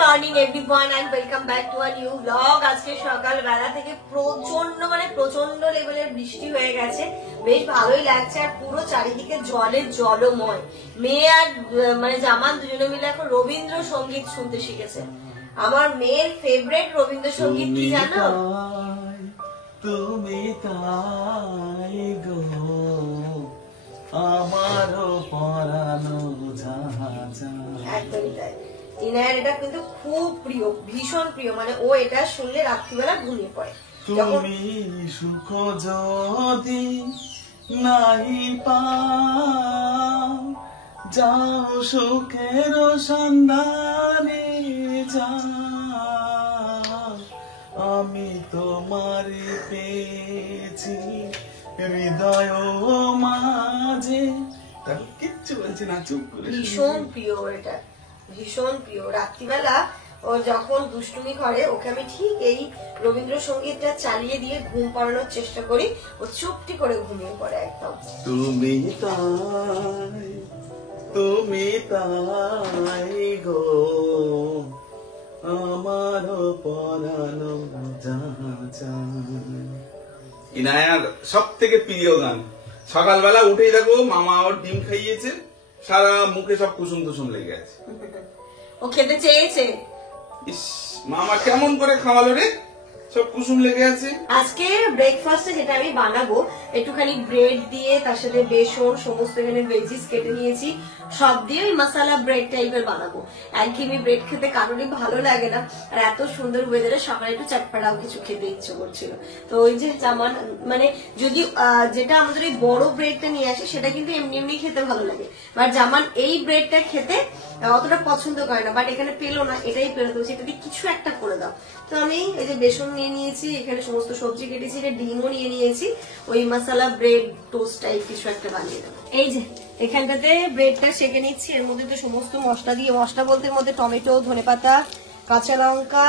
Morning everyone and welcome back to a new blog. আজকে সকালবেলা থেকে প্রচন্ড লেভেলের বৃষ্টি হয়ে গেছে, বেশ ভালোই লাগছে। আর পুরো চারিদিকে জলময়। মেয়ে আর জামান দুজনে মিলে এখন রবীন্দ্রসঙ্গীত শুনতে শিখেছে। আমার মেয়ের ফেভারিট রবীন্দ্রসঙ্গীত কি জানো? তুমি তাই গো আমারও পরানো জাহাজা। একদমই তাই। ইনায়ের এটা কিন্তু খুব প্রিয়, ভীষণ প্রিয়। ও এটা শুনলে রাত্রিবেলা ঘুমিয়ে পড়ে। তুমি সুখ যদি নাই পাও যাও সুখের সন্ধানে যাও, আমি তোমারে পেয়েছি হৃদয় মাঝে। কিচ্ছু বলছি না, চুপ করে। ভীষণ প্রিয় এটা, ভীষণ প্রিয়। রাত্রিবেলা ও যখন দুষ্টুমি করে ওকে আমি ঠিক এই রবীন্দ্রসঙ্গীতটা চালিয়ে দিয়ে ঘুম পাড়ানোর চেষ্টা করি, ও চুপটি করে ঘুমিয়ে পড়ে একদম। তুমি তাই গো আমার পরানো জাহাজা। ইনায়ার সব থেকে প্রিয় গান। সকালবেলা উঠেই দেখো মামা ওর ডিম খাইয়েছে, সারা মুখে সব কুসুম টুসুম লেগে আছে। ও খেতে চেয়েছে। ইস, মামা কেমন করে খাওয়ালো রে, সব কুসুম লেগে আছে। আজকে ব্রেকফাস্টে যেটা আমি বানাবো, একটুখানি ব্রেড দিয়ে তার সাথে বেসন সমস্ত এখানে ভেজিস কেটে নিয়েছি, সব দিয়ে ওই মশলা ব্রেড টাইপের বানাবো। একঘেয়েমি ব্রেড খেতে কারোরই ভালো লাগে না, আর এত সুন্দর ওয়েদারে সকালে একটু চটপটাও কিছু খেতে ইচ্ছে করছিল। তো ওই যে জামান যদি যেটা আমাদের ওই বড় ব্রেডটা নিয়ে আসে সেটা কিন্তু এমনি এমনি খেতে ভালো লাগে, বাট জামান এই ব্রেডটা খেতে অতটা পছন্দ করে না। বাট এখানে পেলো না, এটাই পেলো, তো সেটা দিয়ে কিছু একটা করে দাও। তো আমি এই যে বেসন নিয়ে নিয়েছি, এখানে সমস্ত সবজি কেটেছি, এটা ডিমও নিয়ে নিয়েছি, ওই মশলা ব্রেড টোস্ট টাইপ কিছু একটা বানিয়ে দেবো। এই যে এখানটাতে ব্রেডটা সেঁকে নিচ্ছি। এর মধ্যে তো সমস্ত মশলা দিয়ে, মশলা বলতে এর মধ্যে টমেটো, ধনেপাতা, কাঁচা লঙ্কা,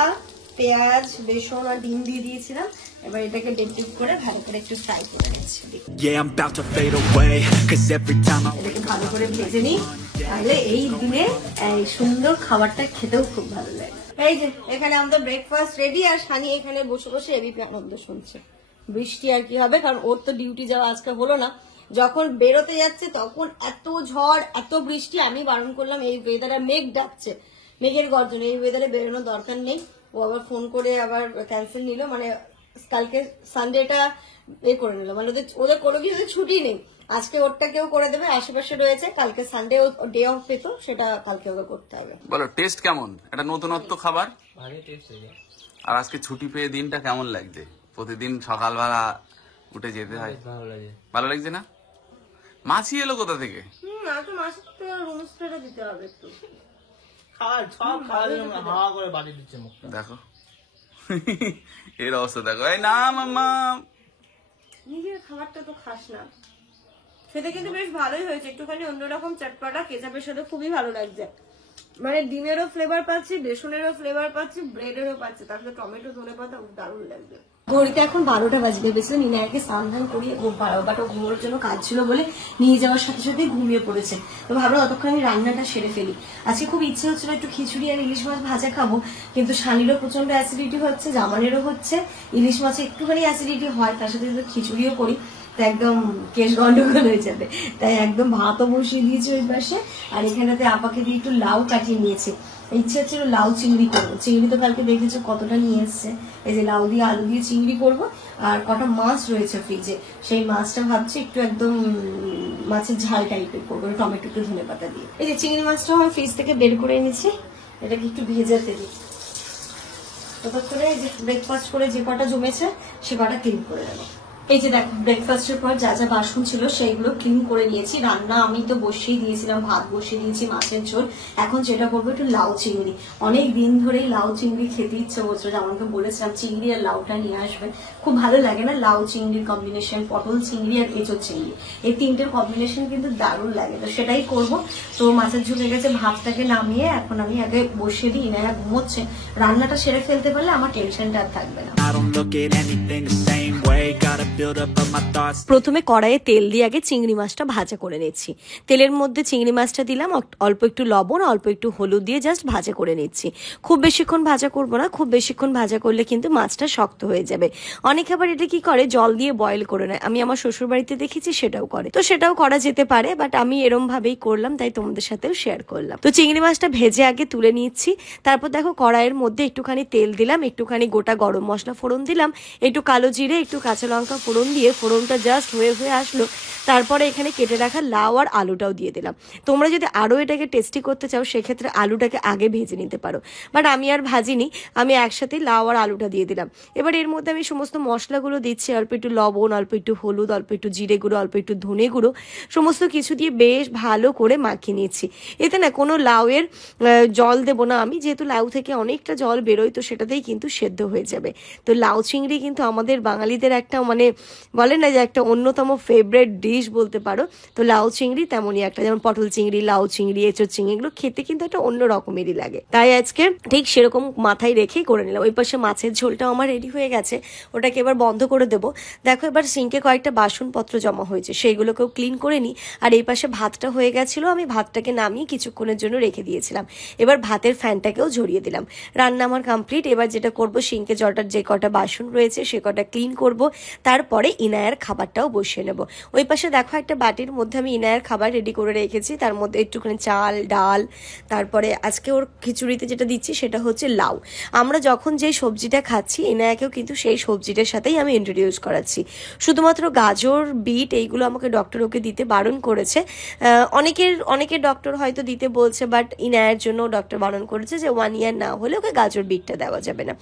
পেঁয়াজ, বেসন আর ডিম দিয়ে দিয়েছিলাম। এবার এটাকে ডিপ করে ভালো করে একটু ফ্রাই করে নিচ্ছি। এটাকে ভালো করে ভেজে নিই, তাহলে এই দিনে এই সুন্দর খাবারটা খেতেও খুব ভালো লাগে। এই যে এখানে আমাদের ব্রেকফাস্ট রেডি, আর সানি এখানে বসে বসে এবিপি আনন্দ শুনছে। বৃষ্টি আর কি হবে, কারণ ওর তো ডিউটি যাওয়া আজকে হলো না। যখন বেরোতে যাচ্ছে তখন এত ঝড় এত বৃষ্টি, আমি বারণ করলাম এই ওয়েদারে, মেঘ ডাকছে, মেঘের গর্জনে, এই ওয়েদারে বেরোনোর দরকার নেই। ও আবার ফোন করে আবার ক্যান্সেল নিল, কালকে সানডেটা করে নিল, ওদের কোনো কিছু ছুটি নেই। আজকে ওরটা কেউ করে দেবে, আশেপাশে রয়েছে, কালকে সানডে ডে অফ পেত, সেটা কালকে ওকে করতে হবে। বলো টেস্ট কেমন? এটা নতুনত্ব খাবার, আর আজকে ছুটি পেয়ে দিনটা কেমন লাগছে? প্রতিদিন সকালবেলা উঠে যেতে হয়, ভালো লাগছে না? মাছি এলো কোথা থেকে? দেখো এর অবস্থা দেখো। এই না মাম্মা, নিজের খাবারটা তো খাস না। সেটা কিন্তু বেশ ভালোই হয়েছে, একটুখানি অন্যরকম চটপটা, কেচাপের সাথে খুবই ভালো লাগছে। ডিমেরও ফ্লেভার পাচ্ছি, বেসনেরও ফ্লেভার পাচ্ছি, ব্রেডেরও পাচ্ছি, তার সাথে টমেটো, ধনেপাতা, দারুণ লাগবে। ঘড়িতে এখন 12টা বাজে, ভেবেছিল নিনায়াকে স্নান ধান করিয়ে বাট ও ঘুমোর জন্য কাজ ছিল বলে নিয়ে যাওয়ার সাথে সাথে ঘুমিয়ে পড়েছে। তো ভাবলো ততক্ষণ আমি রান্নাটা সেরে ফেলি। আজকে খুব ইচ্ছে হচ্ছিল একটু খিচুড়ি আর ইলিশ মাছ ভাজা খাবো, কিন্তু শানিরও প্রচন্ড অ্যাসিডিটি হচ্ছে, জামানেরও হচ্ছে। ইলিশ মাছে একটুখানি অ্যাসিডিটি হয়, তার সাথে যদি খিচুড়িও করি তো একদম কেশ গন্ডগোল হয়ে যাবে। তাই একদম ভাতও বসিয়ে দিয়েছি ওই পাশে, আর এখানেতে আপাকে দিয়ে একটু লাউ কাটিয়ে নিয়েছি। ইচ্ছে হচ্ছিল লাউ চিংড়ি করবো। চিংড়ি তো কালকে দেখেছো কতটা নিয়ে এসছে। এই যে লাউ দিয়ে আলু দিয়ে চিংড়ি করবো, আর কটা মাছ রয়েছে ফ্রিজে, সেই মাছটা ভাবছি একটু একদম মাছের ঝাল টাইপের করবো, টমেটো একটু ধনেপাতা দিয়ে। এই যে চিংড়ি মাছটা আমার ফ্রিজ থেকে বের করে এনেছি, এটাকে একটু ভেজাতে দিই। ততক্ষণে এই যে ব্রেকফাস্ট করে যে কটা জমেছে সে কটা ক্লিন করে দেবো। এই যে দেখো ব্রেকফাস্টের পর যা যা বাসন ছিল সেইগুলো ক্লিন করে নিয়েছি। রান্না আমি তো বসিয়ে দিয়েছিলাম, ভাত বসিয়ে দিয়েছি, মাছের ঝোল। এখন যেটা করবো একটু লাউ চিংড়ি। অনেক দিন ধরেই লাউ চিংড়ি খেতে ইচ্ছে করছিল, যেমনকে বলেছিলাম চিংড়ি আর লাউটা নিয়ে আসবেন, খুব ভালো লাগে না লাউ চিংড়ির কম্বিনেশন, পটল চিংড়ি আর এঁচোড় চিংড়ি, এই তিনটের কম্বিনেশন কিন্তু দারুণ লাগে। তো সেটাই করবো। তো মাছের ঝোল হয়ে গেছে, ভাতটাকে নামিয়ে এখন আমি আগে বসিয়ে দিই, ইনারা ঘুমোচ্ছে, রান্নাটা সেরে ফেলতে পারলে আমার টেনশনটা আর থাকবে না। I don't look at anything the same way. Gotta build up of my thoughts. প্রথমে কড়াইয়ে তেল দিয়ে আগে চিংড়ি মাছটা ভাজা করে নিচ্ছি। তেলের মধ্যে চিংড়ি মাছটা দিলাম, অল্প একটু লবণ, অল্প একটু হলুদ দিয়ে জাস্ট ভাজা করে নিচ্ছি। খুব বেশিক্ষণ ভাজা করবো না, খুব বেশিক্ষণ ভাজা করলে কিন্তু মাছটা শক্ত হয়ে যাবে। অনেকে আবার এটা কি করে জল দিয়ে বয়েল করে নেয়, আমি আমার শ্বশুর বাড়িতে দেখেছি সেটাও করে, তো সেটাও করা যেতে পারে, বাট আমি এরম ভাবেই করলাম, তাই তোমাদের সাথেও শেয়ার করলাম। তো চিংড়ি মাছটা ভেজে আগে তুলে নিচ্ছি। তারপর দেখো কড়াইয়ের মধ্যে একটুখানি তেল দিলাম, একটুখানি গোটা গরম মশলা ফোড়ন দিলাম, একটু কালো জিরে, একটু কাঁচা লঙ্কা ফোড়ন দিয়ে ফোড়নটা জাস্ট হয়ে আসলো। তারপরে এখানে কেটে রাখা লাউ আর আলুটাও দিয়ে দিলাম। তোমরা যদি আরও এটাকে টেস্টি করতে চাও সেক্ষেত্রে আলুটাকে আগে ভেজে নিতে পারো, বাট আমি আর ভাজিনি, আমি একসাথে লাউ আর আলুটা দিয়ে দিলাম। এবার এর মধ্যে আমি সমস্ত মশলাগুলো দিচ্ছি, অল্প একটু লবণ, অল্প একটু হলুদ, অল্প একটু জিরে গুঁড়ো, অল্প একটু ধনে গুঁড়ো, সমস্ত কিছু দিয়ে বেশ ভালো করে মাখিয়ে নিচ্ছি। এতে না কোনো লাউয়ের জল দেবো না আমি, যেহেতু লাউ থেকে অনেকটা জল বেরোয়, তো সেটাতেই কিন্তু সেদ্ধ হয়ে যাবে। তো লাউ চিংড়ি কিন্তু আমাদের বাঙালিদের একটা মানে বলে না যে একটা অন্যতম ফেভারিট ডিশ বলতে পারো। তো লাউ চিংড়ি তেমনই একটা, যেমন পটল চিংড়ি, লাউ চিংড়ি, এঁচোড় চিংড়ি, এগুলো খেতে কিন্তু একটা অন্য রকমেরই লাগে। তাই আজকে ঠিক সেরকম মাথায় রেখেই করে নিলাম। ওই পাশে মাছের ঝোলটাও আমার রেডি হয়ে গেছে, ওটাকে এবার বন্ধ করে দেবো। দেখো এবার সিঙ্কে কয়েকটা বাসনপত্র জমা হয়েছে, সেইগুলোকেও ক্লিন করে নিই। আর এই পাশে ভাতটা হয়ে গেছিলো, আমি ভাতটাকে নামিয়ে কিছুক্ষণের জন্য রেখে দিয়েছিলাম। এবার ভাতের ফ্যানটাকেও ঝরিয়ে দিলাম। রান্না আমার কমপ্লিট। এবার যেটা করব, সিঙ্কে জটার যে কটা বাসন রয়েছে সে কটা ক্লিন করব, তারপরে ইনায়ার খাবারটাও বসিয়ে নেব। ওই পাশে দেখো একটা বাটির মধ্যে আমি ইনায়ার খাবার রেডি করে রেখেছি, তার মধ্যে একটুখানি চাল, ডাল, তারপরে আজকে ওর খিচুড়িতে যেটা দিচ্ছি সেটা হচ্ছে লাউ। আমরা যখন যে সবজিটা খাচ্ছি ইনায়াকেও কিন্তু সেই সবজিটার সাথেই আমি ইন্ট্রোডিউস করাচ্ছি। শুধুমাত্র গাজর, বিট এইগুলো আমাকে ডক্টর ওকে দিতে বারণ করেছে। অনেকের ডক্টর হয়তো দিতে বলছে, বাট ইনায়ার জন্য ডক্টর বারণ করেছে যে 1 ইয়ার না হলে ওকে গাজর বিটটা দেওয়া যাবে না।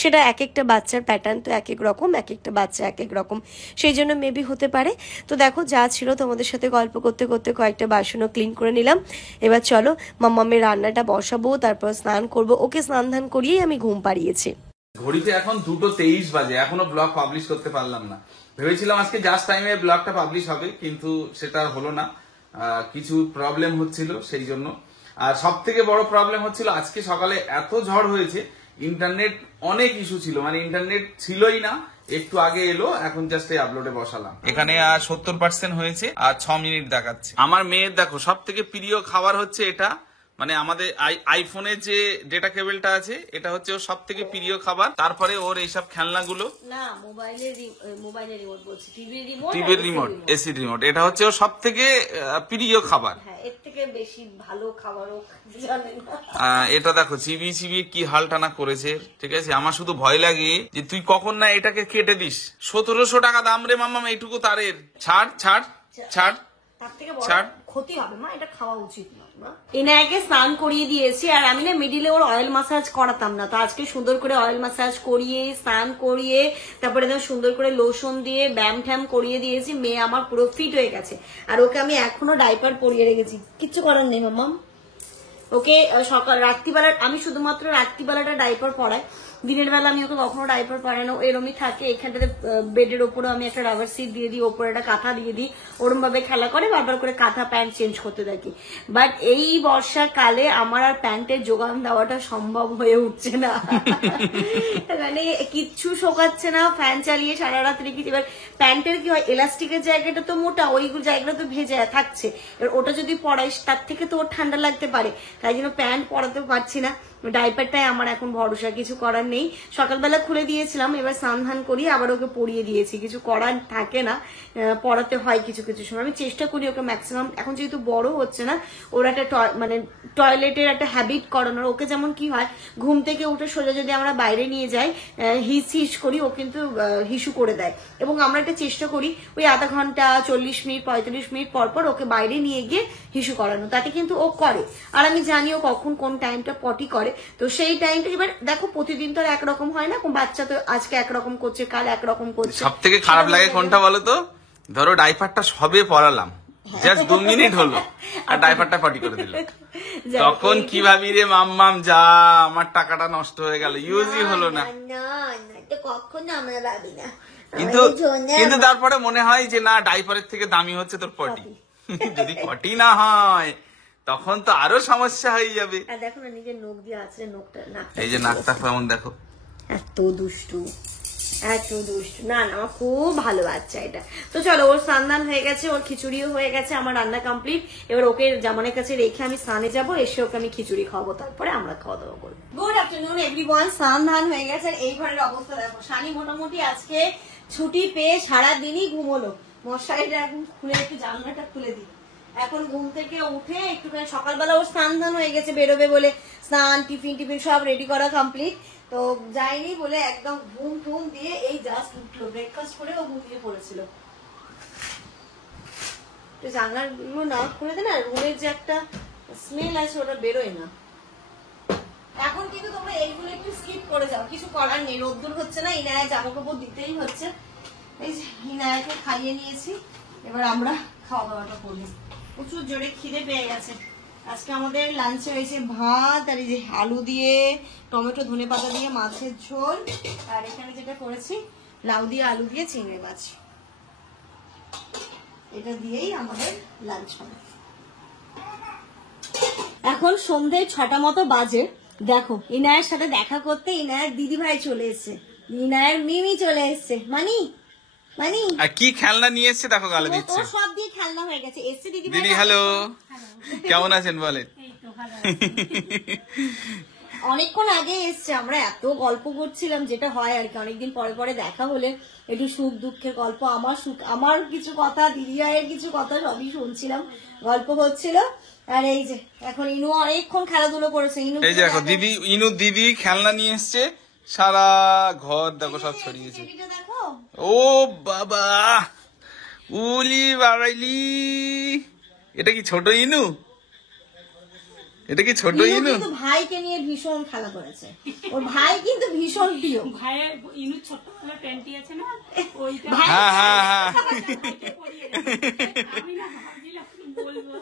সেটা এক একটা বাচ্চার প্যাটার্ন তো এক এক রকম, এক একটা বাচ্চা এক এক রকম, সেই জন্য মেবি হতে পারে। তো দেখো যা ছিল তোমাদের সাথে গল্প করতে করতে কয়েকটা বাসনও ক্লিন করে নিলাম। এবার চলো মাম্মামের রান্নাটা বসাবো, তারপর স্নান করব। ওকে স্নান ধান করিয়েই আমি ঘুম পাড়িয়েছি। ঘড়িতে এখন 2:23 বাজে, এখনো ব্লগ পাবলিশ করতে পারলাম না। ভেবেছিলাম আজকে জাস্ট টাইমে ব্লগটা পাবলিশ হবে, কিন্তু সেটা হলো না, কিছু প্রবলেম হচ্ছিল সেই জন্য। আর সব থেকে বড় প্রবলেম হচ্ছিল আজকে সকালে এত ঝড় হয়েছে, ইন্টারনেট অনেক ইস্যু ছিল, মানে ইন্টারনেট ছিলই না, একটু আগে এলো, এখন জাস্ট এই আপলোডে বসালাম। এখানে আর 70% হয়েছে আর 6 মিনিট দেখাচ্ছে। আমার মেয়ের দেখো সব থেকে প্রিয় খাবার হচ্ছে এটা, মানে আমাদের আইফোনের যে ডেটা কেবলটা আছে এটা হচ্ছে ওর সব থেকে প্রিয় খাবার, তারপরে ওর এইসব খেলনাগুলো, না মোবাইলের রিমোট বলছি, টিভির রিমোট, এসি রিমোট, এটা হচ্ছে ওর সব থেকে প্রিয় খাবার। হ্যাঁ, এর থেকে বেশি ভালো খাবারও জানে না। এটা দেখো চিবিয়ে চিবিয়ে কি হাল টানা করেছে, ঠিক আছে। আমার শুধু ভয় লাগে যে তুই কখন না এটাকে কেটে দিস। 1700 টাকা দাম রে মাম্মাম এইটুকু তারের। ছাড় ছাড় ছাড়, তার থেকে বড় ক্ষতি হবে মা, এটা খাওয়া উচিত না। এনাকে স্নান করিয়ে দিয়েছি, আর আমি না মিডিলে ওর অয়েল মাসাজ করাতাম না, তো আজকে সুন্দর করে অয়েল মাসাজ করিয়ে স্নান করিয়ে তারপরে সুন্দর করে লোশন দিয়ে ব্যায়াম ট্যাম করিয়ে দিয়েছি। মেয়ে আমার পুরো ফিট হয়ে গেছে, আর ওকে আমি এখনো ডাইপার পরিয়ে রেখেছি, কিচ্ছু করার নেই মাম্মাম। ওকে সকাল রাত্রিবেলা আমি শুধুমাত্র রাত্রিবেলাটা ডাইপার পরাই, দিনের বেলা আমি ওকে কখনো ডাইপার পরানো এরমই থাকে। এখানটাতে বেডের ওপরে আমি একটা রাবার সিট দিয়ে দিই, ওপরে একটা কাঁথা দিয়ে দিই, ওরম ভাবে খেলা করে বারবার করে কাঁথা প্যান্ট চেঞ্জ করতে থাকি। বাট এই বর্ষাকালে আমার আর প্যান্টের যোগান দেওয়াটা সম্ভব হয়ে উঠছে না, মানে কিচ্ছু শোকাচ্ছে না, ফ্যান চালিয়ে সারা রাত রেখেছি। এবার প্যান্টের কি হয়, এলাস্টিকের জায়গাটা তো মোটা, ওই জায়গাটা তো ভেজে থাকছে, এবার ওটা যদি পরাইস তার থেকে তো ওর ঠান্ডা লাগতে পারে, তাই জন্য প্যান্ট পরাতে পারছি না। ডাইপারটাই আমার এখন ভরসা, কিছু করার নেই। সকালবেলা খুলে দিয়েছিলাম, এবার স্নান ধান করিয়ে আবার ওকে পরিয়ে দিয়েছি, কিছু করার থাকে না, পড়াতে হয় কিছু কিছু সময়। আমি চেষ্টা করি ওকে ম্যাক্সিমাম, এখন যেহেতু বড় হচ্ছে না, ওর একটা মানে টয়লেটের একটা হ্যাবিট করানোর। ওকে যেমন কি হয়, ঘুম থেকে উঠে সোজা যদি আমরা বাইরে নিয়ে যাই, হিস হিস করি, ও কিন্তু হিসু করে দেয়, এবং আমরা একটা চেষ্টা করি ওই আধা ঘন্টা 40 মিনিট 45 মিনিট পর পর ওকে বাইরে নিয়ে গিয়ে হিসু করানো, তাতে কিন্তু ও করে। আর আমি জানি ও কখন কোন টাইমটা পটি করে, তো সেই টাইমটা এবার দেখো প্রতিদিন তো একরকম হয় না, বাচ্চা তো আজকে একরকম করছে, কাল একরকম করছে। সব থেকে খারাপ লাগে কোনটা বলো তো, ধরো ডাইপারটা সবে পরালাম, জাস্ট 2 মিনিট হলো আর ডাইপারটা পটি করে দিল, তখন কি ভাবি রে মাম্মাম, যা আমার টাকাটা নষ্ট হয়ে গেল, ইউজই হলো না। কখনো আমরা ভাবি না, কিন্তু তারপরে মনে হয় যে না, ডাইপারের থেকে দামি হচ্ছে তোর পটি। যদি পটি না হয় তখন তো আরো সমস্যা হয়ে যাবে। দেখো না নিজের নখ দিয়ে আছে, নোকটা না, এই যে নাকটা কেমন দেখো, এত দুষ্টু। এত দুষ্ট না না, আমার খুব ভালো বাচ্চা এটা। তো চলো, ওর স্নান হয়ে গেছে, ওর খিচুড়িও হয়ে গেছে, আমার রান্না কমপ্লিট। এবার ওকে জামানের কাছে রেখে আমি স্নানে যাবো, এসে ওকে আমি খিচুড়ি খাওয়াবো, তারপরে আমরা খাওয়া দাওয়া করবো। গুড আফটারনুন এভরিওয়ান, স্নান হয়ে গেছে। আর এই ঘরের অবস্থা দেখো, শানি মোটামুটি আজকে ছুটি পেয়ে সারাদিনই ঘুমোলো। মশারিটা এখন খুলে, একটু জানলাটা খুলে দিই। এখন ঘুম থেকে উঠে একটুখানি সকালবেলা ওর স্নান হয়ে গেছে, বেরোবে বলে স্নান টিফিন সব রেডি করা কমপ্লিট। তো যাইনি বলে একদম ঘুম টুম দিয়ে এই জাস্ট উঠলো, ব্রেকফাস্ট করে ও ঘুমিয়ে পড়েছিল। তো জানলাগুলো না খুলে দে না, রুমের যে একটা স্মেল আছে ওটা বেরোয় না। এখন কিন্তু তোমরা এইগুলো একটু স্কিপ করে যাও, কিছু করার নেই, রোদ্দুর হচ্ছে না, ইনায়া জামা কাপড় দিতেই হচ্ছে। এই যে ইনায়াকে খাইয়ে নিয়েছি, এবার আমরা খাওয়া দাওয়াটা করি। প্রচুর জোরে খিদে পেয়ে গেছে। আজকে আমাদের লাঞ্চে হয়েছে ভাত, আর এই যে আলু দিয়ে টমেটো ধনে পাতা দিয়ে মাছের ঝোল, আর এখানে যেটা করেছি লাউ দিয়ে আলু দিয়ে চিংড়ি মাছ। এটা দিয়েই আমাদের লাঞ্চ হবে। এখন সন্ধ্যে 6টা মতো বাজে। দেখো, ইনায়ের সাথে দেখা করতে ইনায়ের দিদি ভাই চলে এসছে, ইনায়ের মিমি চলে এসছে। মানি মানি আর কি খেলনা নিয়ে এসছে দেখো, গালে দিচ্ছে। ও সব দিয়ে খেলনা হয়ে গেছে, এসছে দিদি ভাই। দিদি হ্যালো, কেমন আছেন বলেন? অনেকক্ষণ আগে এসছে, আমরা এত গল্প করছিলাম, যেটা হয় আর কি, অনেকদিন পরে পরে দেখা হলে একটু সুখ দুঃখের গল্প, আমার কিছু কথা, দিদি ভাইয়ের কিছু কথা, সবই শুনছিলাম, গল্প হচ্ছিল। আর এই যে এখন ইনু অনেকক্ষণ খেলাধুলো করেছে। এই যে দেখো ইনু দিদি খেলনা নিয়ে এসছে, সারা ঘর দেখো সব ছড়িয়েছে। দেখো, ও বাবা, উলি বাড়াইলি, এটা কি ছোট ইনু? এটা কি ছোট ইনু? কিন্তু ভাইকে নিয়ে ভীষণ খেলা করেছে, ওর ভাই কিন্তু ভীষণ প্রিয়। ভাইয়ের ইনু ছোটবেলা প্যান্টি আছে না, ওইটা হ্যাঁ হ্যাঁ হ্যাঁ, আমি না ভাবছিলাম বলবো,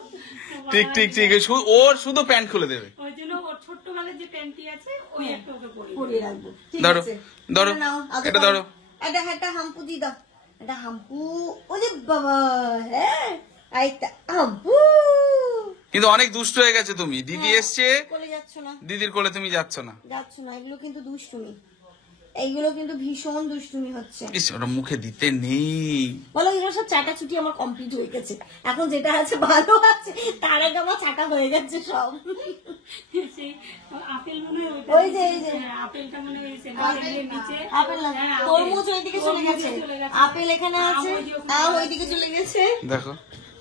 ঠিক ঠিক ঠিক, ওর শুধু প্যান্ট খুলে দেবে। ওই জন্য ওর ছোট্টবেলার যে প্যান্টি আছে ওই একটা ওকে পরিয়ে পরিয়ে রাখবো। ঠিক ধরো, আছে, ধরো, নাও, আগে এটা ধরো। একটা হাম্পু দি দাও, এটা হাম্পু। ওরে বাবা, হ্যাঁ আইতা হাম্পু। কিন্তু অনেক দুষ্ট হয়ে গেছে তুমি, দিদি এসছে, কোলে যাচ্ছ না, দিদির কোলে তুমি যাচ্ছ না। যাচ্ছ না, এগুলো কিন্তু দুষ্টুমি, এইগুলো কিন্তু ভীষণ দুষ্টুমি হচ্ছে। ইস, ওটা মুখে দিতে নেই। বলো, এগুলো সব চাটাচুটি আমার কমপ্লিট হয়ে গেছে, এখন যেটা আছে ভালো আছে, তার আগে আমার চাটা হয়ে গেছে সব। সেই আপেল মনে হয় ওইটা ওই যে, এই যে হ্যাঁ, আপেলটা মনে হয় সেন্টারের নিচে, আপেল না, হ্যাঁ, আপেল। তরমুজ ওইদিকে চলে গেছে, চলে গেছে। আপেল এখানে আছে, আম ওইদিকে চলে গেছে। দেখো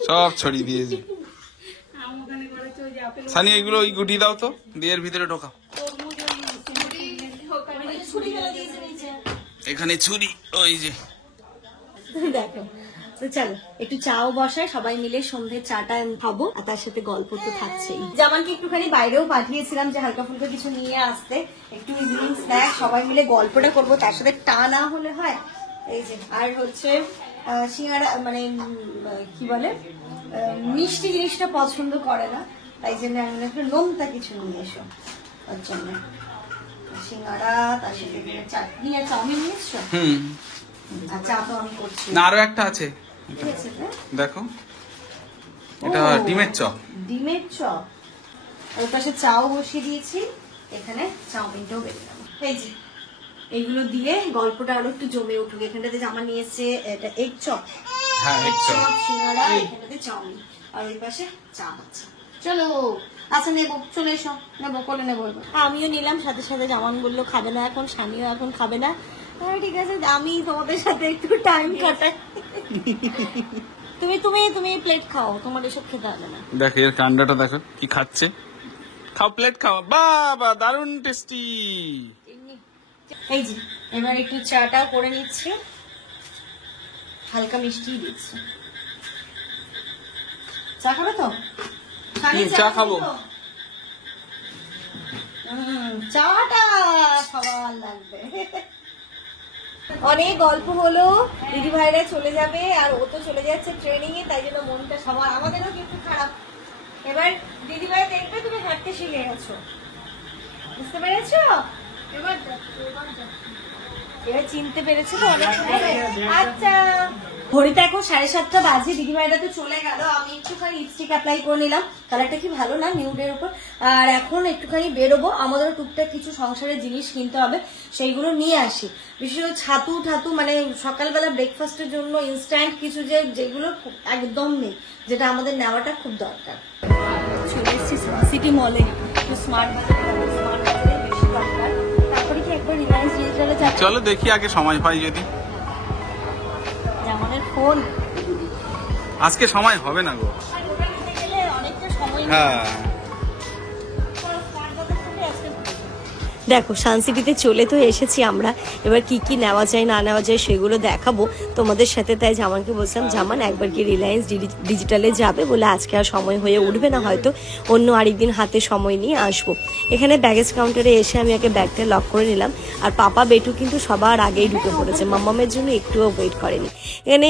সব ছড়িয়ে দিয়েছে। আম ওখানে করেছে, ওই যে আপেল সানি, এগুলো ওই গুটি দাও তো, দিয়ে এর ভিতরে ঢোকাও। তরমুজ ওই ছুরি ফেলে দিয়েছে নিচে। এখানে ছুরি, ওই যে। দেখো, তো চলো একটু চাও বসায়, সবাই মিলে সন্ধ্যে চাটা খাবো, আর তার সাথে গল্প তো থাকছেই। জামানকে একটুখানি বাইরেও পাঠিয়েছিলাম যে হালকা ফুলকা কিছু নিয়ে আসতে, একটু ইভিনিং স্ন্যাক, সবাই মিলে গল্পটা করবো, তার সাথে টা না হলে হয়। এই যে, আর হচ্ছে সিঙ্গারা, মানে কি বলে, মিষ্টি জিনিসটা পছন্দ করে না, তাই জন্য আমি একটু নোনতা কিছু নিয়ে এসো ওর জন্য। সিঙ্গারা, তার সাথে চাটনি আর চাউমিন নিয়ে এসছো। আর চা তো আমি করছি না, আরো একটা আছে, ঠিক আছে, হ্যাঁ? দেখো, এটা ও, ডিমের চপ। ডিমের চপ, ওর পাশে চাও বসিয়ে দিয়েছি, এখানে চাউমিনটাও বেড়ে যাবো। এই যে এইগুলো দিয়ে গল্পটা আরো একটু জমে উঠুক। এখানটাতে জামা নিয়ে এসছে এটা এগ চপ, হ্যাঁ, এগ চপ, সিঙ্গারা, এখানটাতে চাউমিন, আর ওই পাশে চা আছে। চলো, আচ্ছা নেবো, চলে এসো, নেবো, কোলে নেবো। আমিও নিলাম, সাথে সাথে জামান বললো খাবে না এখন, স্বামীও এখন খাবে না। ঠিক আছে, আমি তোমাদের সাথে একটু টাইম কাটাই। তুমি তুমি তুমি প্লেট খাও, তোমার এসব খেতে হবে না। দেখো এর কান্ডাটা, দেখো কি খাচ্ছে। খাও, প্লেট খাও, বাবা দারুন টেস্টি। এই যে এবার একটু চাটা করে নিচ্ছি, হালকা মিষ্টি দিচ্ছি। চা খাবে তো? চা খাবো। চাটা সবার লাগবে। অনেক গল্প হলো, দিদি ভাইরা চলে যাবে, আর ও তো চলে যাচ্ছে ট্রেনিং এ, তাই জন্য মনটা সবার, আমাদেরও একটু খারাপ। এবার দিদি ভাই দেখবে তুমি হাঁটতে শিখে গেছো, বুঝতে পেরেছো? এবার চিনতে পেরেছো তো অনেক সময়। আচ্ছা ঘড়িতে এখন 7:30 বাজে, দিদিমাইরা তো চলে গেল। আমি একটুখানি লিপস্টিক অ্যাপ্লাই করে নিলাম, কালারটা কি ভালো না নিউডের উপর। আর এখন একটুখানি বেরোবো, আমাদের টুকটাক কিছু সংসারের জিনিস কিনতে হবে, সেইগুলো নিয়ে আসি। বিশেষ করে ছাতু ঠাতু, মানে সকালবেলা ব্রেকফাস্টের জন্য ইনস্ট্যান্ট কিছু যেগুলো একদম নেই, যেটা আমাদের নেওয়াটা খুব দরকার। চলে এসেছি সিটি মলে, স্মার্ট বাজারে বেশি দরকার। তারপরে কি একবার রিলায়েন্স ডিজিটালে যাচ্ছি, চলো দেখি আগে সময় পাই যদি। আমাদের ফোন আজকে সময় হবে না গো। অনেকটা সময়। হ্যাঁ দেখো সানসিটিতে চলে তো এসেছি আমরা, এবার কি কি নেওয়া যায় না নেওয়া যায় সেগুলো দেখাবো তোমাদের সাথে। তাই জামানকে বলছিলাম, জামান একবার কি রিলায়েন্স ডিজিটালে যাবে, বলে আজকে আর সময় হয়ে উঠবে না, হয়তো অন্য আরেকদিন হাতে সময় নিয়ে আসবো। এখানে ব্যাগেজ কাউন্টারে এসে আমি আগে ব্যাগটা লক করে নিলাম। আর পাপা বেটু কিন্তু সবার আগেই ঢুকে পড়েছে, মাম্মামের জন্য একটুও ওয়েট করেনি। এখানে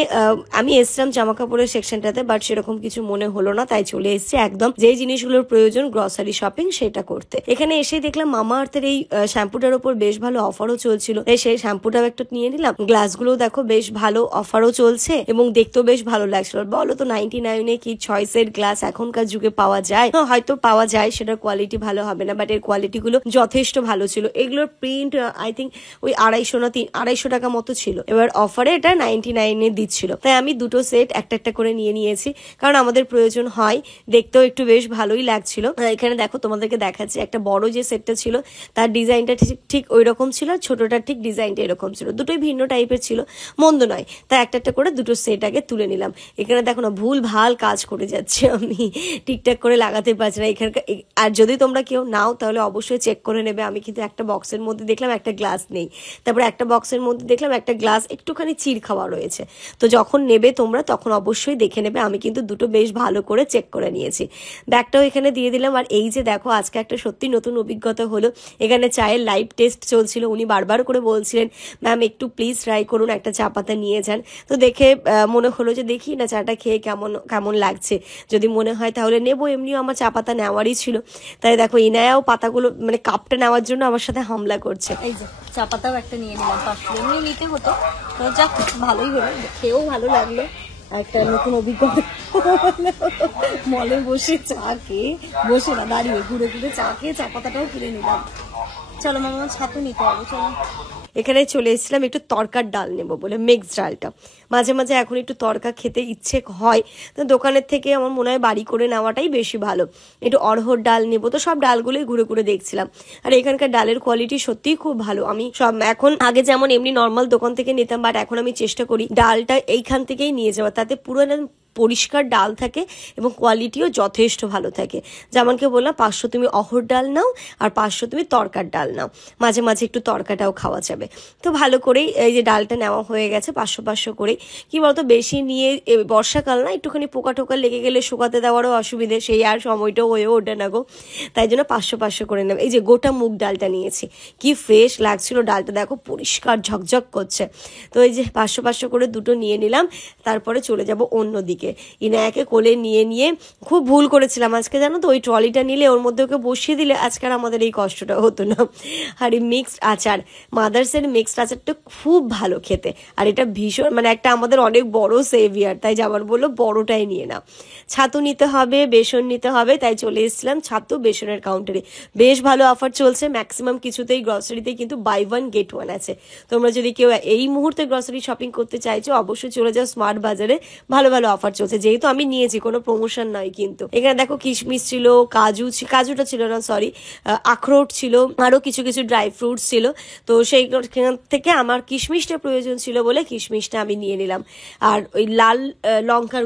আমি এসছিলাম জামা কাপড়ের সেকশনটাতে, বাট সেরকম কিছু মনে হলো না, তাই চলে এসেছি একদম যে জিনিসগুলোর প্রয়োজন গ্রসারি শপিং সেটা করতে। এখানে এসে দেখলাম মামা আর্থের এই শ্যাম্পুটার উপর বেশ ভালো অফারও চলছিল, তাই সেই শ্যাম্পুটাও একটা নিয়ে নিলাম। গ্লাসগুলো দেখো বেশ ভালো অফারও চলছে এবং দেখতেও বেশ ভালো লাগছিল। বলো তো 99-এ কি চয়েসের গ্লাস এখনকার যুগে পাওয়া যায়? হয়তো পাওয়া যায়, সেটার কোয়ালিটি ভালো হবে না, বাট এর কোয়ালিটি গুলো যথেষ্ট ভালো ছিল। এগুলোর প্রিন্ট আই থিঙ্ক ওই 250 টাকা মতো ছিল, এবার অফারে এটা 99-এ দিচ্ছিল। তাই আমি দুটো সেট একটা একটা করে নিয়ে নিয়েছি, কারণ আমাদের প্রয়োজন হয়, দেখতেও একটু বেশ ভালোই লাগছিল। এখানে দেখো তোমাদেরকে দেখাচ্ছি, একটা বড় যে সেটটা ছিল তার ডিজাইনটা ঠিক ওই রকম ছিল, আর ছোটটার ঠিক ডিজাইনটা এরকম ছিল, দুটোই ভিন্ন টাইপের ছিল, মন্দ নয়। তাই একটা একটা করে দুটো সেট আগে তুলে নিলাম। এখানে দেখো না ভুল ভাল কাজ করে যাচ্ছে, আমি ঠিকঠাক করে লাগাতে পারছি না এখানকার। আর যদি তোমরা কেউ নাও তাহলে অবশ্যই চেক করে নেবে। আমি কিন্তু একটা বক্সের মধ্যে দেখলাম একটা গ্লাস নেই, তারপরে একটা বক্সের মধ্যে দেখলাম একটা গ্লাস একটুখানি চির খাওয়া রয়েছে। তো যখন নেবে তোমরা তখন অবশ্যই দেখে নেবে। আমি কিন্তু দুটো বেশ ভালো করে চেক করে নিয়েছি। ব্যাগটাও এখানে দিয়ে দিলাম। আর এই যে দেখো আজকে একটা সত্যি নতুন অভিজ্ঞতা হলো, এখানে চায়ের লাইভ টেস্ট চলছিল। উনি বারবার করে বলছিলেন, ম্যাম একটু প্লিজ ট্রাই করুন, একটা চা পাতা নিয়ে যান। তো দেখে মনে হলো যে দেখি না চাটা খেয়ে কেমন লাগছে, যদি মনে হয় তাহলে নেবো। এমনিও আমার চা পাতা নেওয়ারই ছিল। তাই দেখো ইনায়াও পাতাগুলো মানে কাপটা নেওয়ার জন্য আমার সাথে হামলা করছে। এই যে চা পাতাও একটা নিয়ে নিলাম, 500 এমনি নিতে হতো, তো যাক ভালোই হলো, খেয়েও ভালো লাগলো। একটা নতুন অভিজ্ঞতা, মলে বসে চা খেয়ে, বসে না দাঁড়িয়ে ঘুরে ঘুরে চা খেয়ে চা পাতাটাও কিনে নিলাম। চলো মামা ছাতু নিতে হবে, চলো। এখানে চলে এসেছিলাম একটু তরকার ডাল নেবো বলে, মিক্স ডালটা। মাঝে মাঝে এখন একটু তরকা খেতে ইচ্ছে হয়, তো দোকানের থেকে আমার মনে হয় বাড়ি করে নেওয়াটাই বেশি ভালো। একটু অড়হর ডাল নেবো, তো সব ডালগুলোই ঘুরে ঘুরে দেখছিলাম। আর এখানকার ডালের কোয়ালিটি সত্যিই খুব ভালো। আমি সব এখন আগে যেমন এমনি নর্মাল দোকান থেকে নিতাম, বাট এখন আমি চেষ্টা করি ডালটা এইখান থেকেই নিয়ে যাওয়া, তাতে পুরো পরিষ্কার ডাল থাকে এবং কোয়ালিটিও যথেষ্ট ভালো থাকে। যেমনকে বললাম 500 তুমি অহর ডাল নাও আর 500 তুমি তরকার ডাল নাও, মাঝে মাঝে একটু তরকাটাও খাওয়া যাবে। তো ভালো করেই এই যে ডালটা নেওয়া হয়ে গেছে 500 করে। কি বলতো বেশি নিয়ে বর্ষাকাল না, একটুখানি পোকা টোকা লেগে গেলে শুকাতে দেওয়ারও অসুবিধে, সেই আর সময়টাও হয়ে ওঠে না গো, তাই জন্য 500 করে নেব। এই যে গোটা মুগ ডালটা নিয়েছি, কি ফ্রেশ লাগছিল ডালটা, দেখো পরিষ্কার ঝকঝক করছে। তো এই যে 500 করে দুটো নিয়ে নিলাম। তারপরে চলে যাব অন্য দিকে। ইনায়াকে কোলে নিয়ে খুব ভুল করেছিলাম আজকে, জানো তো, ওই ট্রলিটা নিলে ওর মধ্যে ওকে বসিয়ে দিলে আজকে আর আমাদের এই কষ্টটা হতো না। আর এই মিক্সড আচার, মাদার্সের মিক্সড আচারটা খুব ভালো খেতে, আর এটা ভীষণ মানে একটা আমাদের অনেক বড় সেভিয়ার, তাই জামার বললো বড়টাই নিয়ে না। ছাতু নিতে হবে, বেসন নিতে হবে, তাই চলে এসেছিলাম ছাতু বেসনের কাউন্টারে। বেশ ভালো অফার চলছে, ম্যাক্সিমাম কিছুতেই গ্রসারিতেই কিন্তু বাই 1 গেট 1 আছে। তোমরা যদি কেউ এই মুহূর্তে গ্রসারি শপিং করতে চাইছো অবশ্যই চলে যাও স্মার্ট বাজারে, ভালো ভালো অফার চলছে। যেহেতু আমি নিয়েছি, কোনো প্রমোশন নয় কিন্তু। এখানে দেখো কিশমিশ ছিল, কাজুটা ছিল না, সরি, আখরোট ছিল, আরো কিছু ড্রাই ফ্রুটস ছিল। তো সেই থেকে আমার কিশমিশটা প্রয়োজন ছিল বলে কিশমিশটা আমি নিয়ে নিলাম। আর ওই লাল লঙ্কার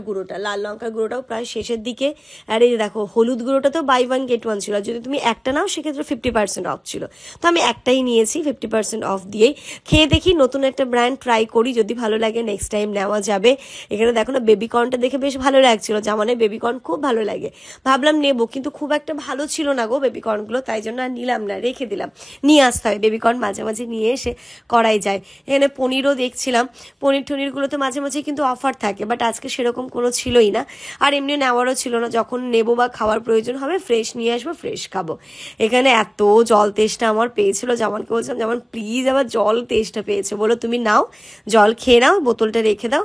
গুঁড়োটাও প্রায় শেষের দিকে। আর এই দেখো হলুদ গুঁড়োটা তো বাই 1 গেট 1 ছিল, যদি তুমি একটা নাও সেক্ষেত্রে 50% অফ ছিল, তো আমি একটাই নিয়েছি 50% অফ দিয়েই। খেয়ে দেখি নতুন একটা ব্র্যান্ড ট্রাই করি, যদি ভালো লাগে নেক্সট টাইম নেওয়া যাবে। এখানে দেখো না বেবি কর্নটা বেবিকর্নটা দেখে বেশ ভালো লাগছিল, জামানের বেবিকর্ন খুব ভালো লাগে, ভাবলাম নেবো, কিন্তু খুব একটা ভালো ছিল না গো বেবিকর্নগুলো, তাই জন্য আর নিলাম না, রেখে দিলাম। নিয়ে আসতে হয় বেবিকর্ন, মাঝে মাঝে নিয়ে এসে করাই যায়। এখানে পনিরও দেখছিলাম, পনির টনিরগুলোতে মাঝে মাঝে কিন্তু অফার থাকে, বাট আজকে সেরকম কোনো ছিলই না, আর এমনি নেওয়ারও ছিল না, যখন নেবো বা খাওয়ার প্রয়োজন হবে ফ্রেশ নিয়ে আসবো, ফ্রেশ খাবো। এখানে এত জল তেষ্টা আমার পেয়েছিল, জামানকে বলছিলাম যেমন প্লিজ আবার জল তেষ্টা পেয়েছে, বলো তুমি নাও জল খেয়ে নাও, বোতলটা রেখে দাও,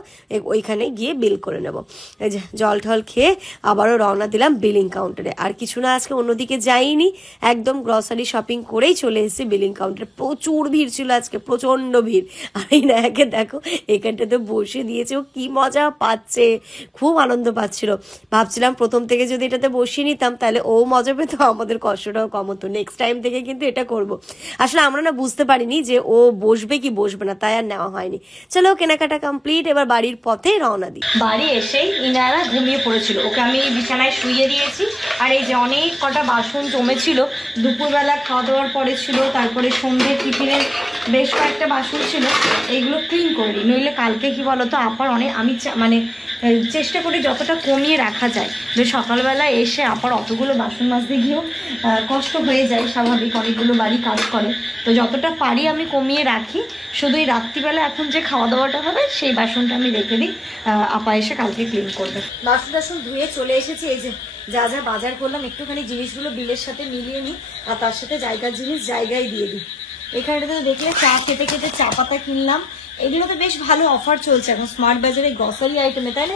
ওইখানে গিয়ে বিল করে নেবো। এই যে জল টল খেয়ে আবারও রওনা দিলাম বিলিং কাউন্টারে। আর কিছু না, আজকে অন্যদিকে যাইনি, একদম গ্রসারি শপিং করেই চলে এসেছি বিলিং কাউন্টারে। প্রচুর ভিড় ছিল আজকে, প্রচন্ড ভিড়। আর এই নায়কে দেখো এখানটাতে বসে দিয়েছে, ও কি মজা পাচ্ছে, খুব আনন্দ পাচ্ছিল। ভাবছিলাম প্রথম থেকে যদি এটাতে বসিয়ে নিতাম তাহলে ও মজা পেতো, আমাদের কষ্টটাও কম হতো। নেক্সট টাইম থেকে কিন্তু এটা করব। আসলে আমরা না বুঝতে পারিনি যে ও বসবে কি বসবে না, তাই আর নেওয়া হয়নি। চলো কেনাকাটা কমপ্লিট, এবার বাড়ির পথে রওনা দিই। বাড়ি এসেই ইনারা ঘুমিয়ে পড়েছিল, ওকে আমি বিছানায় শুইয়ে দিয়েছি। আর এই যে অনেক কটা বাসন জমেছিল, দুপুরবেলা খাওয়া দাওয়ার পরে ছিল, তারপরে সন্ধ্যে টিফিনের বেশ কয়েকটা বাসন ছিল, এইগুলো ক্লিন করে দিই। নইলে কালকে কি বলতো আপার অনেক, আমি মানে চেষ্টা করি যতটা কমিয়ে রাখা যায়, যে সকালবেলা এসে আপার অতগুলো বাসন মাজতে গিয়েও কষ্ট হয়ে যায়, স্বাভাবিক, অনেকগুলো বাড়ি কাজ করে, তো যতটা পারি আমি কমিয়ে রাখি। শুধু এই রাত্রিবেলা এখন যে খাওয়া দাওয়াটা হবে সেই বাসনটা আমি রেখে দিই, আপা এসে কালকে ক্লিন করবে। বাসন টাসন ধুয়ে চলে এসেছি। এই যে যা যা বাজার করলাম, একটুখানি জিনিসগুলো বিলের সাথে মিলিয়ে নিই, আর তার সাথে জায়গার জিনিস জায়গায় দিয়ে দিই। এখানটাতে দেখলে চা খেতে খেতে চা পাতা কিনলাম, এগুলোতে বেশ ভালো অফার চলছে এখন স্মার্ট বাজারে গ্রসারি আইটেমে, তাই না?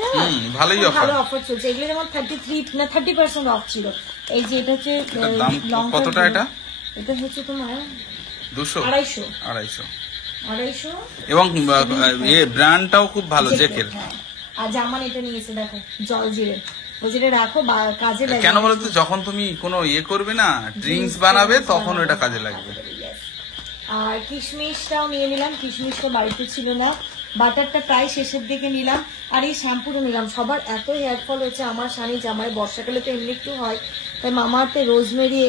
ভালোই ভালো অফার চলছে। এগুলো যেমন 30% অফ ছিল। এই যে এটা হচ্ছে কতটা, এটা হচ্ছে তোমার 200 250 এবং ব্র্যান্ডটাও খুব ভালো, জেকের। আর জামান এটা নিয়েছে দেখো, জল জিরে, ও জিরে রাখো বা কাজে লাগে। কেন বলতো, যখন তুমি কোনো করবে না, ড্রিঙ্কস বানাবে, তখন ওটা কাজে লাগবে। আর কিশমিশটাও নিয়ে নিলাম, কিশমিশটা বাড়িতে ছিল না। বাটারটা প্রায় শেষের দিকে নিলাম। আর এই শ্যাম্পুটা নিলাম, সবার এত হেয়ার ফল হচ্ছে, আমার স্বামী জামাই, বর্ষাকালে তো এমনি একটু হয়, তাই মামাআর্থে রোজমেরি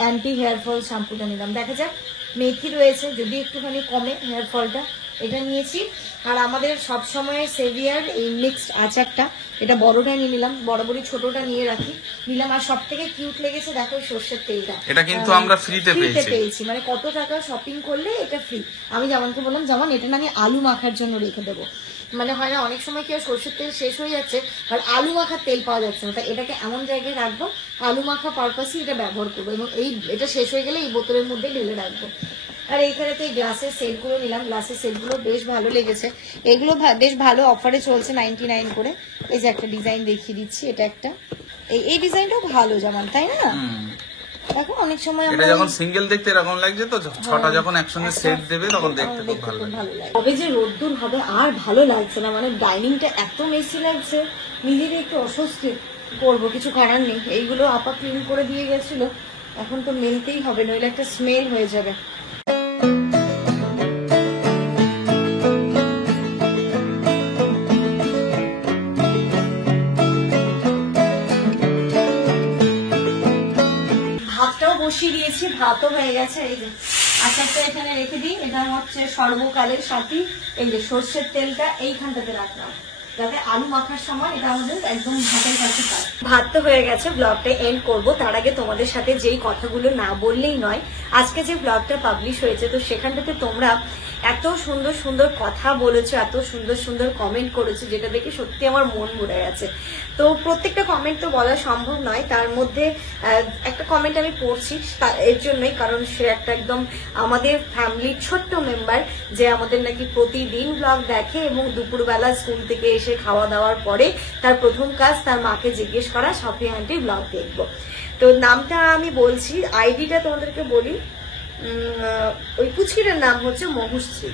অ্যান্টি হেয়ার ফল শ্যাম্পুটা নিলাম। দেখা যাক, মেথি রয়েছে, যদি একটুখানি কমে হেয়ার ফলটা, এটা নিয়েছি। আর আমাদের সবসময় সেভিয়ার এই মিক্সড আচারটা, এটা বড়টা নিয়ে নিলাম, বরাবরই ছোটটা নিয়ে রাখি, নিলাম। আর সব থেকে কিউট লেগেছে দেখো সর্ষের তেলটা, এটা কিন্তু আমরা ফ্রিতে পেয়েছি, মানে কত টাকা শপিং করলে এটা ফ্রি। আমি জামানকে বললাম, যেমন এটা না আমি আলু মাখার জন্য রেখে দেবো, মানে হয় না অনেক সময় কি সর্ষের তেল শেষ হয়ে যাচ্ছে আর আলু মাখার তেল পাওয়া যাচ্ছে না, তাই এটাকে এমন জায়গায় রাখবো, আলু মাখা পারপাসই এটা ব্যবহার করবো, এবং এটা শেষ হয়ে গেলে এই বোতলের মধ্যে ঢেলে রাখবো। আর এইখানে তো এই গ্লাসের সেটগুলো নিলাম, গ্লাসের সেটগুলো বেশ ভালো লেগেছে, এগুলো বেশ ভালো অফারে চলছে 99 করে। এই যে একটা ডিজাইন দেখিয়ে দিচ্ছি, এটা একটা, এই ডিজাইনটাও ভালো জামান, তাই না? দেখো অনেক সময় এটা যখন সিঙ্গেল দেখতে এরকম লাগছে, তো ছটা যখন একসঙ্গে সেট দেবে তখন দেখতে খুব ভালো লাগে। তবে যে রোদ্দুর হবে আর ভালো লাগছে না, মানে ডাইনিংটা এত মেসি লাগছে, নিজেরই একটু অস্বস্তি, করবো কিছু করার নেই। এইগুলো আপা ক্লিন করে দিয়ে গেছিল, এখন তো মেলতেই হবে, নইলে একটা স্মেল হয়ে যাবে। বসিয়ে দিয়েছি, ভাতও হয়ে গেছে। এই যে আচারটা এখানে রেখে দিই, এটা হচ্ছে সর্বকালের সাথী। এই যে সর্ষের তেলটা এইখানটাতে রাখলাম, যাতে আলু মাখার সময় এটা আমাদের একদম ভাতের কাছে পায়। ভাত তো হয়ে গেছে, ব্লগটা এন্ড করব। তার আগে তোমাদের সাথে যেই কথাগুলো না বললেই নয়, আজকে যে ব্লগটা পাবলিশ হয়েছে, তো সেখানটাতে তোমরা এত সুন্দর সুন্দর কথা বলেছো, এত সুন্দর সুন্দর কমেন্ট করেছো, যেটা দেখে সত্যি আমার মন ভরে গেছে। তো প্রত্যেকটা কমেন্ট তো বলা সম্ভব নয়, তার মধ্যে একটা কমেন্ট আমি পড়ছি এর জন্যই, কারণ সে একটা একদম আমাদের ফ্যামিলির ছোট্ট মেম্বার, যে আমাদের নাকি প্রতিদিন ব্লগ দেখে, এবং দুপুরবেলা স্কুল থেকে এসে খাওয়া দাওয়ার পরে তার প্রথম কাজ তার মাকে জিজ্ঞেস করা, সফি আন্টি ব্লগ দেখবো। তো নামটা আমি বলছি, আইডিটা তোমাদেরকে বলি, ওই পুচকিটার নাম হচ্ছে মহুশ্রী,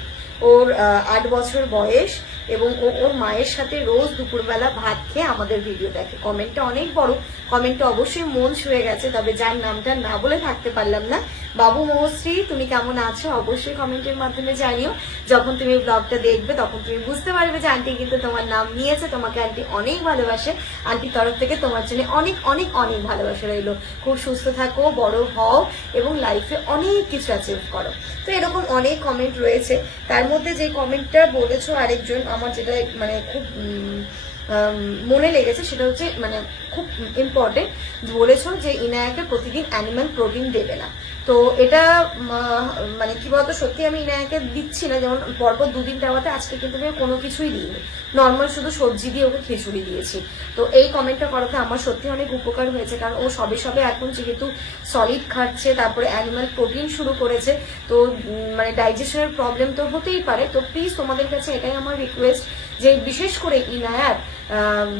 ওর 8 বছর বয়স, এবং ওর মায়ের সাথে রোজ দুপুরবেলা ভাত খেয়ে আমাদের ভিডিও দেখে। কমেন্টটা অনেক বড়, কমেন্টটা অবশ্যই মন ছুঁয়ে গেছে, তবে যার নামটা না বলে থাকতে পারলাম না। বাবু মহশ্রী, তুমি কেমন আছো অবশ্যই কমেন্টের মাধ্যমে জানিও। যখন তুমি ব্লগটা দেখবে তখন তুমি বুঝতে পারবে যে আন্টি কিন্তু তোমার নাম নিয়েছে, তোমাকে আন্টি অনেক ভালোবাসে, আন্টির তরফ থেকে তোমার জন্য অনেক অনেক অনেক ভালোবাসা রইলো। খুব সুস্থ থাকো, বড় হও, এবং লাইফে অনেক কিছু অ্যাচিভ করো। তো এরকম অনেক কমেন্ট রয়েছে, তার মধ্যে যে কমেন্টটা বলেছো আরেকজন, আমার যেটা মানে খুব মনে লেগেছে সেটা হচ্ছে মানে খুব ইম্পর্টেন্ট, বলেছো যে ইনায়াকে প্রতিদিন অ্যানিমাল প্রোটিন দেবে না। তো এটা মানে কি বলতো, সত্যি আমি ইনায়াকে দিচ্ছি না, যেমন পরপর 2 দিন দেওয়াতে আজকে কিন্তু আমি কোনো কিছুই দিইনি, নর্মাল শুধু সবজি দিয়ে ওকে খিচুড়ি দিয়েছি। তো এই কমেন্টটা করাতে আমার সত্যি অনেক উপকার হয়েছে, কারণ ও সবে সবে এখন যেহেতু সলিড খাচ্ছে, তারপরে অ্যানিমাল প্রোটিন শুরু করেছে, তো মানে ডাইজেশনের প্রবলেম তো হতেই পারে। তো প্লিজ তোমাদের কাছে এটাই আমার রিকোয়েস্ট যে বিশেষ করে ইনায়ার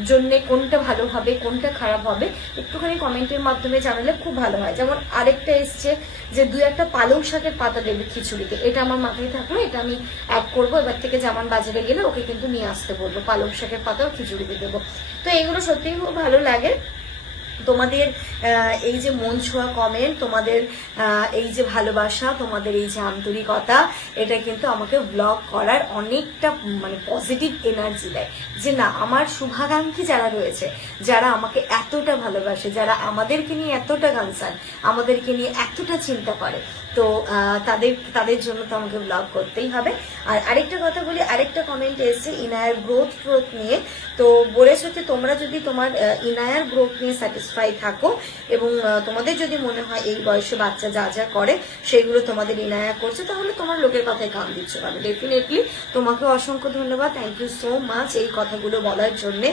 জন্য কোনটা ভালো হবে কোনটা খারাপ হবে একটুখানি কমেন্টের মাধ্যমে জানালে খুব ভালো হয়। যেমন আরেকটা এসছে যে 2-1টা পালং শাকের পাতা দেবে খিচুড়িতে, এটা আমার মাথায় থাকলো, এটা আমি অ্যাড করবো। এবার থেকে জামান বাজারে গেলে ওকে কিন্তু নিয়ে আসতে বলবো, পালং শাকের পাতাও খিচুড়িতে দেবো। তো এগুলো সত্যিই খুব ভালো লাগে। তোমাদের এই যে মন ছোঁয়া কমেন্ট, তোমাদের এই যে ভালোবাসা, তোমাদের এই যে আন্তরিকতা, এটা কিন্তু আমাকে ব্লগ করার অনেকটা মানে পজিটিভ এনার্জি দেয়, যে না আমার শুভাকাঙ্ক্ষী যারা রয়েছে, যারা আমাকে এতটা ভালোবাসে, যারা আমাদেরকে নিয়ে এতটা কনসার্ন, আমাদেরকে নিয়ে এতটা চিন্তা করে, তো তাদের জন্য তো আমাকে ব্লগ করতেই হবে। আর আরেকটা কথা বলি, আরেকটা কমেন্ট এসছে ইনায়ার গ্রোথ নিয়ে। তো বলেছো যে তোমরা যদি তোমার ইনায়ার গ্রোথ নিয়ে স্যাটিসফাই থাকো এবং তোমাদের যদি মনে হয় এই বয়সে বাচ্চা যা যা করে সেগুলো তোমাদের ইনায়া করছে, তাহলে তোমার লোকের কথায় কান দিচ্ছ পাবে। ডেফিনেটলি তোমাকে অসংখ্য ধন্যবাদ, থ্যাংক ইউ সো মাচ এই কথাগুলো বলার জন্য।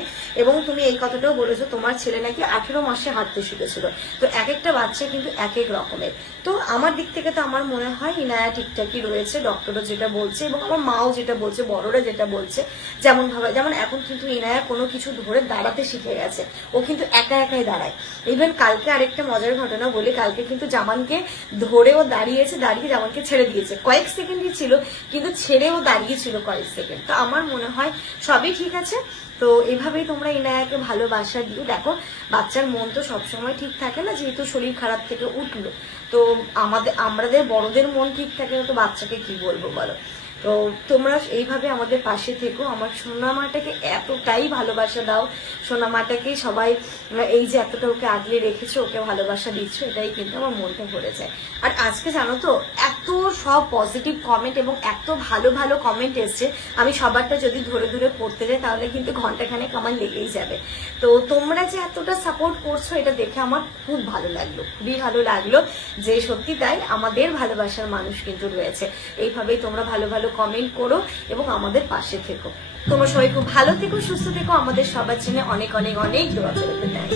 এবং তুমি এই কথাটাও বলেছো তোমার ছেলে নাকি 18 মাসে হাঁটতে শিখেছিল। তো এক একটা বাচ্চা কিন্তু এক এক রকমের। তো আমার দিক থেকে তো আমার মনে হয় ইনায়া ঠিকঠাকই রয়েছে, ডক্টরও যেটা বলছে এবং আমার মাও যেটা বলছে, বড়রা যেটা বলছে, যেমন এখন কিন্তু ইনায়া কোনো কিছু ধরে দাঁড়াতে শিখে গেছে, ও কিন্তু একা একাই দাঁড়ায়। ইভেন কালকে আরেকটা মজার ঘটনা বলি, কালকে কিন্তু জামানকে ধরেও দাঁড়িয়েছে, দাঁড়িয়ে জামানকে ছেড়ে দিয়েছে, কয়েক সেকেন্ডই ছিল কিন্তু ছেড়েও দাঁড়িয়েছিল কয়েক সেকেন্ড। তো আমার মনে হয় সবই ঠিক আছে। তো এইভাবেই তোমরা ইনায়াকে ভালোবাসা দিও। দেখো বাচ্চার মন তো সবসময় ঠিক থাকে না, যেহেতু শরীর খারাপ থেকে উঠলো, তো আমাদের বড়দের মন ঠিক থাকে না, তো বাচ্চাকে কি বলবো বলো। তো তোমরা এইভাবে আমাদের পাশে থেকো, আমার সোনামাটাকে এতটাই ভালোবাসা দাও, সোনামাটাকে সবাই এই যে এতটা ওকে আগলে রেখেছো, ওকে ভালোবাসা দিচ্ছ, এটাই কিন্তু আমার মনটা ভরে যায়। আর আজকে জানো তো এত সব পজিটিভ কমেন্ট এবং এত ভালো ভালো কমেন্ট এসছে, আমি সবারটা যদি ধরে ধরে পড়তে যাই তাহলে কিন্তু ঘন্টাখানেক আমার লেগেই যাবে। তো তোমরা যে এতটা সাপোর্ট করছো এটা দেখে আমার খুব ভালো লাগলো, খুবই ভালো লাগলো যে সত্যি তাই আমাদের ভালোবাসার মানুষ কিন্তু রয়েছে। এইভাবেই তোমরা ভালো ভালো কমেন্ট করো এবং আমাদের পাশে থেকো। তোমরা সবাই খুব ভালো থেকো, সুস্থ থেকো, আমাদের সবার জন্য অনেক অনেক অনেক দোয়া করতে চাই।